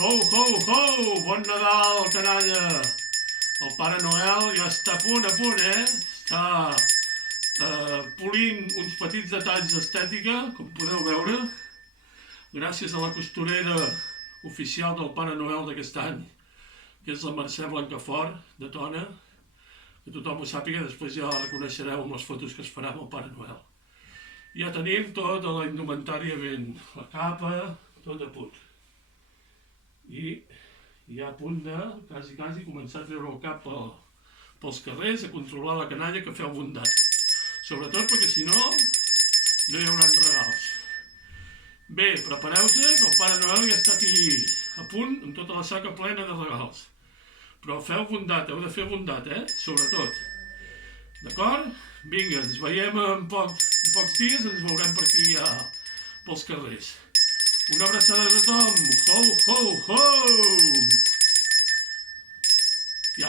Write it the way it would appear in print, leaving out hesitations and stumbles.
Ho, ho, ho! Bon Nadal, canalla! El Pare Noel ja està a punt, Està polint uns petits detalls d'estètica, com podeu veure, gràcies a la costurera oficial del Pare Noel d'aquest any, que és la Mercè Blancafort, de Tona, que tothom ho sàpiga, després ja la reconeixereu amb les fotos que es farà amb el Pare Noel. Ja tenim tota la indumentària ben, la capa, tot a punt. I ja a punt de, quasi, començar a treure el cap pels carrers, a controlar la canalla que feu bondat. Sobretot perquè si no, no hi haurà regals. Bé, prepareu-se, que el Pare Noel ja està aquí a punt, amb tota la saca plena de regals. Però feu bondat, heu de fer bondat, sobretot. D'acord? Vinga, ens veiem en pocs dies, ens veurem per aquí ja pels carrers. Una abraçada a tothom! Ho, ho, ho!